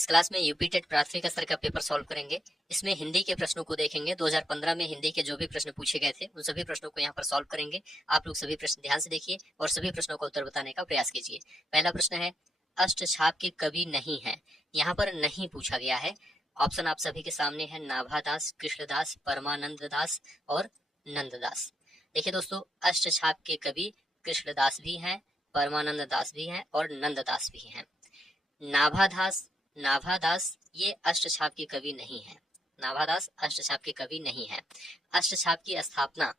इस क्लास में UP TET प्राथमिक स्तर का पेपर सॉल्व करेंगे। इसमें हिंदी के प्रश्नों को देखेंगे। 2015 में हिंदी के जो भी प्रश्न पूछे गए थे उन सभी प्रश्नों को यहाँ पर सॉल्व करेंगे। आप लोग सभी प्रश्न ध्यान से देखिए और सभी प्रश्नों का उत्तर बताने का प्रयास कीजिए। पहला प्रश्न है, अष्टछाप के कवि नहीं है। यहाँ पर नहीं पूछा गया है। ऑप्शन आप सभी के सामने है, नाभादास, कृष्णदास, परमानंद दास और नंददास। देखिए दोस्तों, अष्टछाप के कवि कृष्णदास भी हैं, परमानंद दास भी हैं और नंददास भी हैं। नाभादास ये अष्टछाप के कवि नहीं है। नाभादास अष्टछाप के कवि नहीं है। अष्टछाप की स्थापना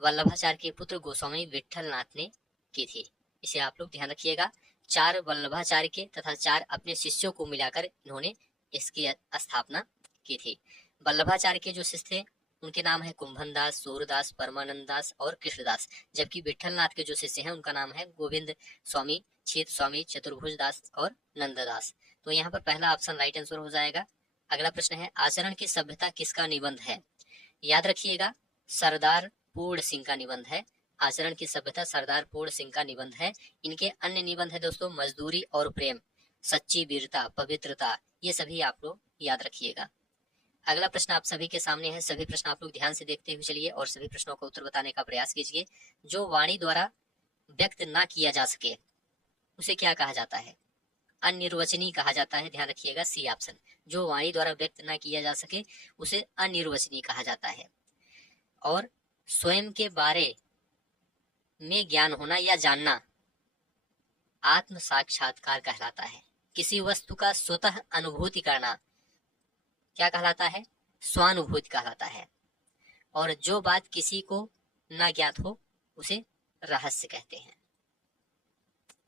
वल्लभाचार्य के पुत्र गोस्वामी विट्ठलनाथ ने की थी। इसे आप लोग ध्यान रखिएगा। 4 वल्लभाचार्य के तथा 4 अपने शिष्यों को मिलाकर इन्होंने इसकी स्थापना की थी। वल्लभाचार्य के जो शिष्य थे उनके नाम है कुंभन दास, सूरदास, परमानंद दास और कृष्णदास, जबकि विट्ठलनाथ के जो शिष्य हैं उनका नाम है गोविंद स्वामी, छेद स्वामी, चतुर्भुज दास और नंददास। तो यहाँ पर पहला ऑप्शन राइट आंसर हो जाएगा। अगला प्रश्न है, आचरण की सभ्यता किसका निबंध है। याद रखिएगा, सरदार पूर्ण सिंह का निबंध है। आचरण की सभ्यता सरदार पूर्ण सिंह का निबंध है। इनके अन्य निबंध है दोस्तों, मजदूरी और प्रेम, सच्ची वीरता, पवित्रता, ये सभी आप लोग याद रखिएगा। अगला प्रश्न आप सभी के सामने है। सभी प्रश्न आप लोग ध्यान से देखते हुए चलिए और सभी प्रश्नों का उत्तर बताने का प्रयास कीजिए। जो वाणी द्वारा व्यक्त ना किया जा सके उसे क्या कहा जाता है। अनिर्वचनीय कहा जाता है। ध्यान रखिएगा, सी ऑप्शन। जो वाणी द्वारा व्यक्त ना किया जा सके उसे अनिर्वचनीय कहा जाता है। और स्वयं के बारे में ज्ञान होना या जानना आत्म साक्षात्कार कहलाता है। किसी वस्तु का स्वतः अनुभूति करना क्या कहलाता है, स्वानुभूति कहलाता है। और जो बात किसी को न ज्ञात हो उसे रहस्य कहते हैं।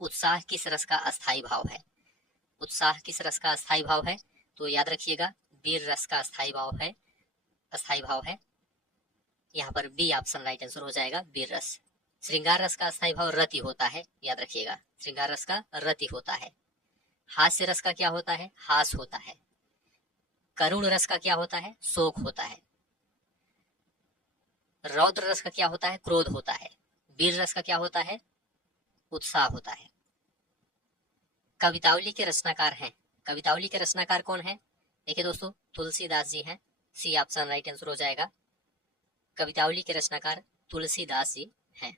उत्साह किस रस का अस्थाई भाव है। उत्साह किस रस का अस्थाई भाव है, तो याद रखिएगा, वीर रस का अस्थाई भाव है। अस्थाई भाव है यहाँ पर बी ऑप्शन राइट आंसर हो जाएगा, वीर रस। श्रृंगार रस का अस्थाई भाव रति होता है। याद रखिएगा, श्रृंगार रस का रति होता है। हास्य रस का क्या होता है, हास होता है। करुण रस का क्या होता है, शोक होता है। रौद्र रस का क्या होता है, क्रोध होता है। वीर रस का क्या होता है, उत्साह होता है। कवितावली के रचनाकार हैं। कवितावली के रचनाकार कौन है, देखिए दोस्तों, तुलसीदास जी हैं। सी ऑप्शन राइट आंसर हो जाएगा। कवितावली के रचनाकार तुलसीदास जी हैं।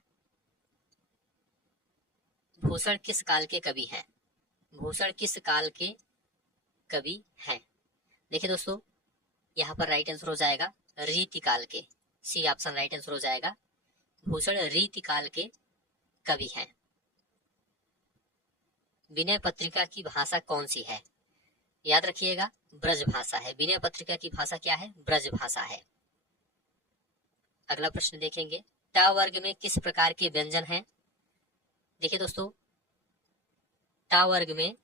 भूषण किस काल के कवि हैं। भूषण किस काल के कवि हैं, देखिए दोस्तों, यहाँ पर राइट आंसर हो जाएगा रीतिकाल के। सी ऑप्शन राइट आंसर हो जाएगा। भूषण रीतिकाल के कवि हैं। विनय पत्रिका की भाषा कौन सी है, याद रखिएगा, ब्रज भाषा है। विनय पत्रिका की भाषा क्या है, ब्रज भाषा है। अगला प्रश्न देखेंगे, ट वर्ग में किस प्रकार के व्यंजन हैं। देखिए दोस्तों, ट वर्ग में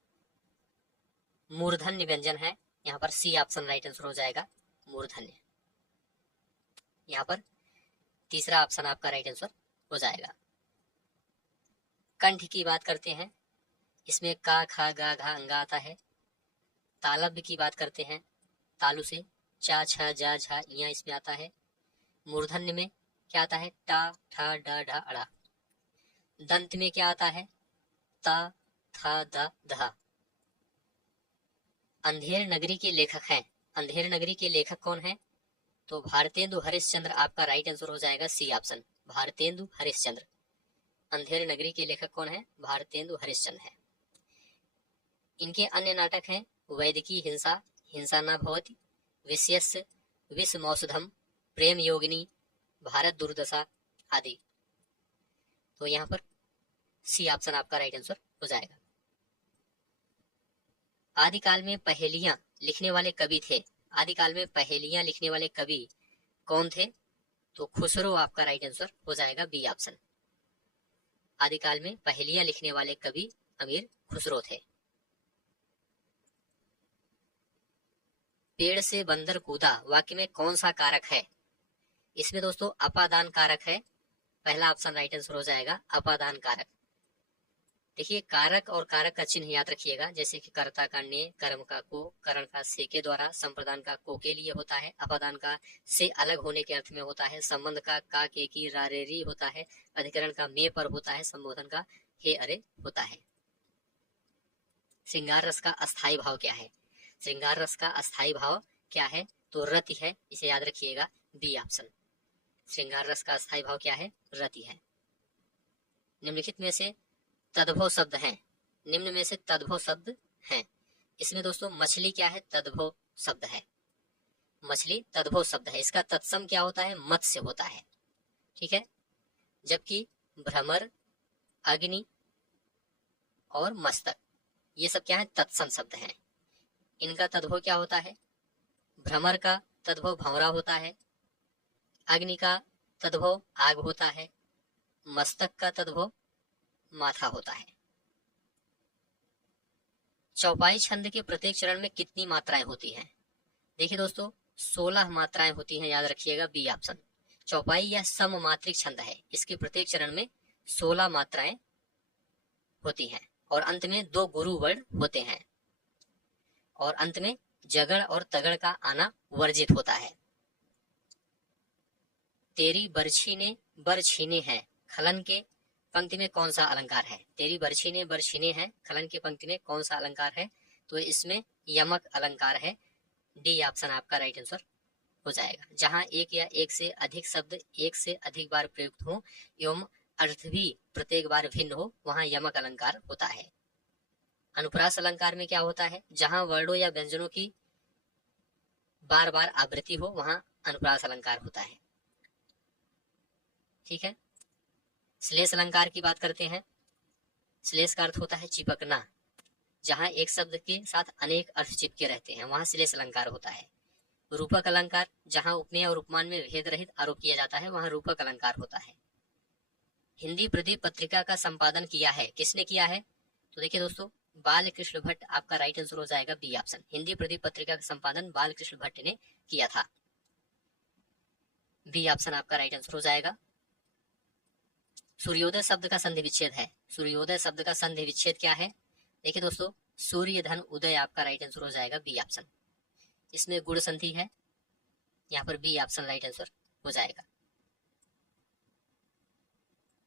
मूर्धन्य व्यंजन है। यहाँ पर सी ऑप्शन राइट आंसर हो जाएगा, मूर्धन्य। यहाँ पर तीसरा ऑप्शन आपका राइट आंसर हो जाएगा। कंठ की बात करते हैं, इसमें का, खा, गा, घा, अंगा आता है। तालव्य की बात करते हैं, तालु से चा, छ, जा, झा, इया इसमें आता है। मूर्धन्य में क्या आता है, टा, ठा, डा, ढा, अड़ा। दंत में क्या आता है, ता, था, दा, धा। अंधेर नगरी के लेखक हैं। अंधेर नगरी के लेखक कौन है, तो भारतेंदु हरिश्चंद्र आपका राइट आंसर हो जाएगा, सी ऑप्शन, भारतेंदु हरिश्चंद्र। अंधेर नगरी के लेखक कौन है, भारतेंदु हरिश्चंद्र है। इनके अन्य नाटक हैं, वैदिकी हिंसा, हिंसा न भवति, विषयस्य विषमौषधम, प्रेम योगिनी, भारत दुर्दशा आदि। तो यहाँ पर सी ऑप्शन आपका राइट आंसर हो जाएगा। आदिकाल में पहेलियां लिखने वाले कवि थे। आदिकाल में पहेलियां लिखने वाले कवि कौन थे, तो खुसरो आपका राइट आंसर हो जाएगा, बी ऑप्शन। आदिकाल में पहेलियां लिखने वाले कवि अमीर खुसरो थे। पेड़ से बंदर कूदा वाक्य में कौन सा कारक है। इसमें दोस्तों अपादान कारक है। पहला ऑप्शन राइट आंसर हो जाएगा, अपादान कारक। देखिए, कारक और कारक का चिन्ह याद रखिएगा, जैसे कि कर्ता का ने, कर्म का को, करण का से के द्वारा, संप्रदान का को के लिए होता है, अपादान का से अलग होने के अर्थ में होता है, संबंध का के की रा रे री होता है, अधिकरण का में पर होता है, संबोधन का हे अरे होता है। श्रृंगार रस का अस्थाई भाव क्या है? श्रृंगार रस का अस्थाई भाव क्या है? तो रति है, इसे याद रखिएगा, बी ऑप्शन। श्रृंगार रस का अस्थाई भाव क्या है? रति है। निम्नलिखित में से तद्भव शब्द हैं, निम्न में से तद्भव शब्द हैं। इसमें दोस्तों मछली क्या है? तद्भव शब्द है, मछली तद्भव शब्द है। इसका तत्सम क्या होता है? मत्स्य होता है, ठीक है। जबकि भ्रमर, अग्नि और मस्तक, ये सब क्या है? तत्सम शब्द हैं। इनका तद्भव क्या होता है? भ्रमर का तद्भव भंवरा होता है, अग्नि का तद्भव आग होता है, मस्तक का तद्भव माथा होता है। चौपाई छंद के प्रत्येक चरण में कितनी मात्राएं होती हैं? देखिए दोस्तों, 16 मात्राएं होती हैं, याद रखिएगा, बी ऑप्शन। चौपाई यह सममात्रिक छंद है, इसके प्रत्येक चरण में 16 मात्राएं होती हैं और अंत में 2 गुरु वर्ण होते हैं और अंत में जगड़ और तगड़ का आना वर्जित होता है। तेरी बरछी ने बर छीने हैं, खलन के पंक्ति में कौन सा अलंकार है? तेरी बरछी ने बर छीने हैं, खलन के पंक्ति में कौन सा अलंकार है? तो इसमें यमक अलंकार है, डी ऑप्शन आपका राइट आंसर हो जाएगा। जहां एक या एक से अधिक शब्द एक से अधिक बार प्रयुक्त हो एवं अर्थ भी प्रत्येक बार भिन्न हो, वहां यमक अलंकार होता है। अनुप्रास अलंकार में क्या होता है? जहां वर्णों या व्यंजनों की बार बार आवृत्ति हो, वहां अनुप्रास अलंकार होता है, ठीक है। श्लेष अलंकार की बात करते हैं। श्लेष का अर्थ होता है चिपकना, जहां एक शब्द के साथ अनेक अर्थ चिपके रहते हैं, वहां श्लेष अलंकार होता है। रूपक अलंकार, जहां उपमेय और उपमान में भेद रहित आरोप किया जाता है, वहां रूपक अलंकार होता है। हिंदी प्रदीप पत्रिका का संपादन किया है, किसने किया है? तो देखिए दोस्तों, बाल कृष्ण भट्ट आपका राइट आंसर हो जाएगा, बी ऑप्शन। हिंदी प्रदीप पत्रिका का संपादन बाल कृष्ण भट्ट ने किया था, बी ऑप्शन आपका राइट आंसर हो जाएगा। सूर्योदय शब्द का संधि विच्छेद है, सूर्योदय शब्द का संधि विच्छेद क्या है? देखिए दोस्तों, सूर्य धन उदय आपका राइट आंसर हो जाएगा, बी ऑप्शन। इसमें गुण संधि है, यहाँ पर बी ऑप्शन राइट आंसर हो जाएगा।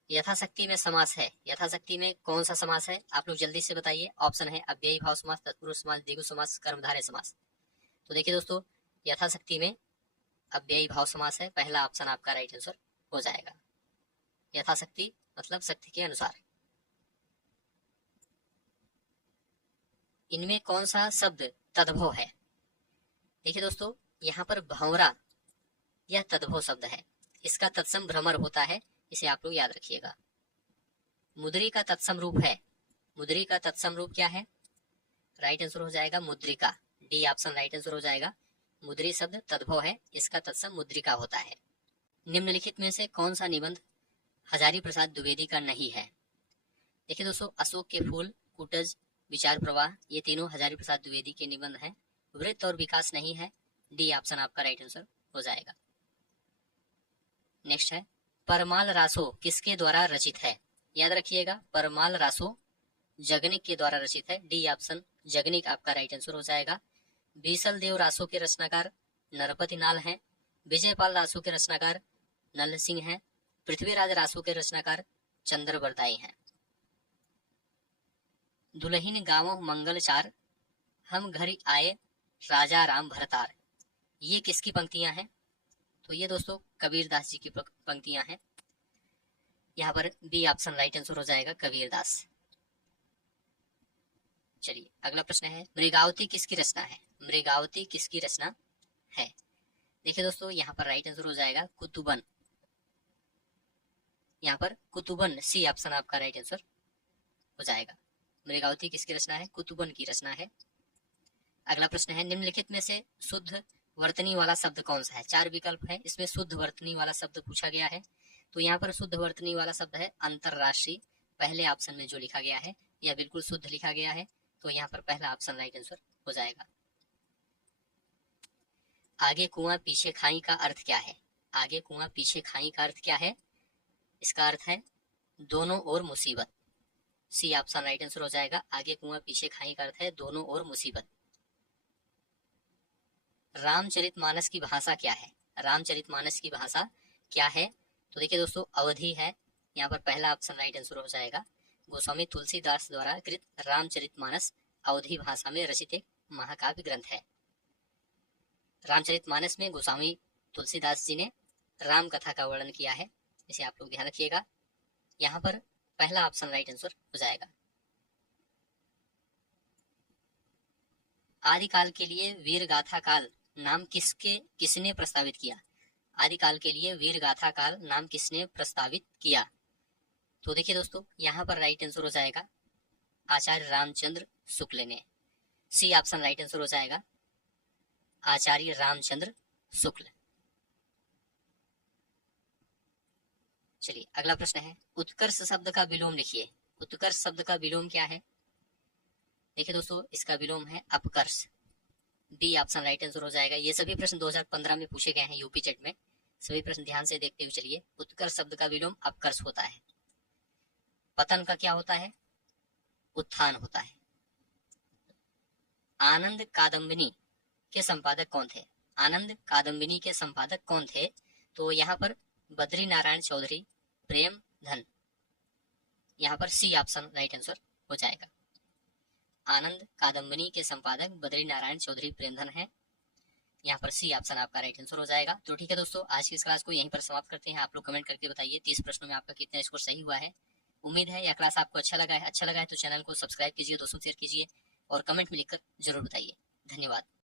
यथाशक्ति में समास है, यथाशक्ति में कौन सा समास है? आप लोग जल्दी से बताइए। ऑप्शन है अव्ययी भाव समास, तत्पुरुष समास, द्विगु समास, कर्मधारय समास। तो देखिए दोस्तों, यथाशक्ति में अव्ययी भाव समास है, पहला ऑप्शन आपका राइट आंसर हो जाएगा। यथाशक्ति मतलब शक्ति के अनुसार। इनमें कौन सा शब्द तद्भव है? देखिए दोस्तों, यहाँ पर भंवरा यह तद्भव शब्द है, इसका तत्सम भ्रमर होता है, इसे आप लोग याद रखिएगा। मुद्री का तत्सम रूप है, मुद्री का तत्सम रूप क्या है? राइट आंसर हो जाएगा मुद्रिका, डी ऑप्शन राइट आंसर हो जाएगा। मुद्री शब्द तद्भव है, इसका तत्सम मुद्रिका होता है। निम्नलिखित में से कौन सा निबंध हजारी प्रसाद द्विवेदी का नहीं है? देखिए दोस्तों, अशोक के फूल, कुटज, विचार प्रवाह, ये तीनों हजारी प्रसाद द्विवेदी के निबंध हैं। वृत्त और विकास नहीं है, डी ऑप्शन आपका राइट आंसर हो जाएगा। नेक्स्ट है, परमाल रासो किसके द्वारा रचित है? याद रखिएगा, परमाल रासो जगनिक के द्वारा रचित है, डी ऑप्शन जगनिक आपका राइट आंसर हो जाएगा। बीसल देव रासो के रचनाकार नरपति नाल हैं, विजयपाल रासो के रचनाकार नल सिंह हैं, पृथ्वीराज रासो के रचनाकार चंद्र बरदाई हैं। दुल्हिन गावों मंगलचार, हम घर आए राजा राम भरतार, ये किसकी पंक्तियां हैं? तो ये दोस्तों कबीरदास जी की पंक्तियां हैं, यहाँ पर बी ऑप्शन राइट आंसर हो जाएगा, कबीरदास। चलिए अगला प्रश्न है, मृगावती किसकी रचना है? मृगावती किसकी रचना है? देखिए दोस्तों, यहाँ पर राइट आंसर हो जाएगा कुतुबन, यहाँ पर कुतुबन, सी ऑप्शन आपका राइट आंसर हो जाएगा। मृगावती किसकी रचना है? कुतुबन की रचना है। अगला प्रश्न है, निम्नलिखित में से शुद्ध वर्तनी वाला शब्द कौन सा है? 4 विकल्प है, इसमें शुद्ध वर्तनी वाला शब्द पूछा गया है। तो यहाँ पर शुद्ध वर्तनी वाला शब्द है अंतरराष्ट्रीय, पहले ऑप्शन में जो लिखा गया है यह बिल्कुल शुद्ध लिखा गया है, तो यहाँ पर पहला ऑप्शन राइट आंसर हो जाएगा। आगे कुआं पीछे खाई का अर्थ क्या है? आगे कुआं पीछे खाई का अर्थ क्या है? इसका अर्थ है दोनों ओर मुसीबत, सी ऑप्शन राइट आंसर हो जाएगा। आगे कुआं पीछे खाई का अर्थ है दोनों ओर मुसीबत। रामचरितमानस की भाषा क्या है? रामचरितमानस की भाषा क्या है? तो देखिए दोस्तों, अवधि है, यहाँ पर पहला ऑप्शन राइट आंसर हो जाएगा। गोस्वामी तुलसीदास द्वारा कृत रामचरितमानस अवधी भाषा में रचित एक महाकाव्य ग्रंथ है। रामचरितमानस में गोस्वामी तुलसीदास जी ने राम कथा का वर्णन किया है, इसे आप लोग ध्यान रखिएगा। यहाँ पर पहला ऑप्शन राइट आंसर हो जाएगा। आदिकाल के लिए वीर गाथा काल नाम किसने प्रस्तावित किया? आदिकाल के लिए वीर गाथा काल नाम किसने प्रस्तावित किया? तो देखिए दोस्तों, यहाँ पर राइट आंसर हो जाएगा आचार्य रामचंद्र शुक्ल ने। सी ऑप्शन राइट आंसर हो जाएगा, आचार्य रामचंद्र शुक्ल। चलिए अगला प्रश्न है, उत्कर्ष शब्द का विलोम लिखिए। उत्कर्ष शब्द का विलोम क्या है? देखिए दोस्तों, इसका विलोम है अपकर्ष। डी ऑप्शन राइट आंसर हो जाएगा। ये सभी प्रश्न 2015 में पूछे गए हैं यूपी चेट में। सभी प्रश्न ध्यान से देखते हुए चलिए। उत्कर्ष शब्द का विलोम अपकर्ष होता है। पतन का क्या होता है? उत्थान होता है। आनंद कादम्बिनी के संपादक कौन थे? आनंद कादम्बिनी के संपादक कौन थे? तो यहाँ पर बद्री नारायण चौधरी प्रेम धन। यहाँ पर सी ऑप्शन राइट आंसर हो जाएगा। आनंद कादम्बिनी के संपादक बद्री नारायण चौधरी प्रेमधन है। यहाँ पर सी ऑप्शन आपका राइट आंसर हो जाएगा। तो ठीक है दोस्तों, आज की इस क्लास को यहीं पर समाप्त करते हैं। आप लोग कमेंट करके बताइए 30 प्रश्नों में आपका कितना स्कोर सही हुआ है। उम्मीद है यह क्लास आपको अच्छा लगा है। अच्छा लगा है तो चैनल को सब्सक्राइब कीजिए, दोस्तों शेयर कीजिए और कमेंट में लिखकर जरूर बताइए। धन्यवाद।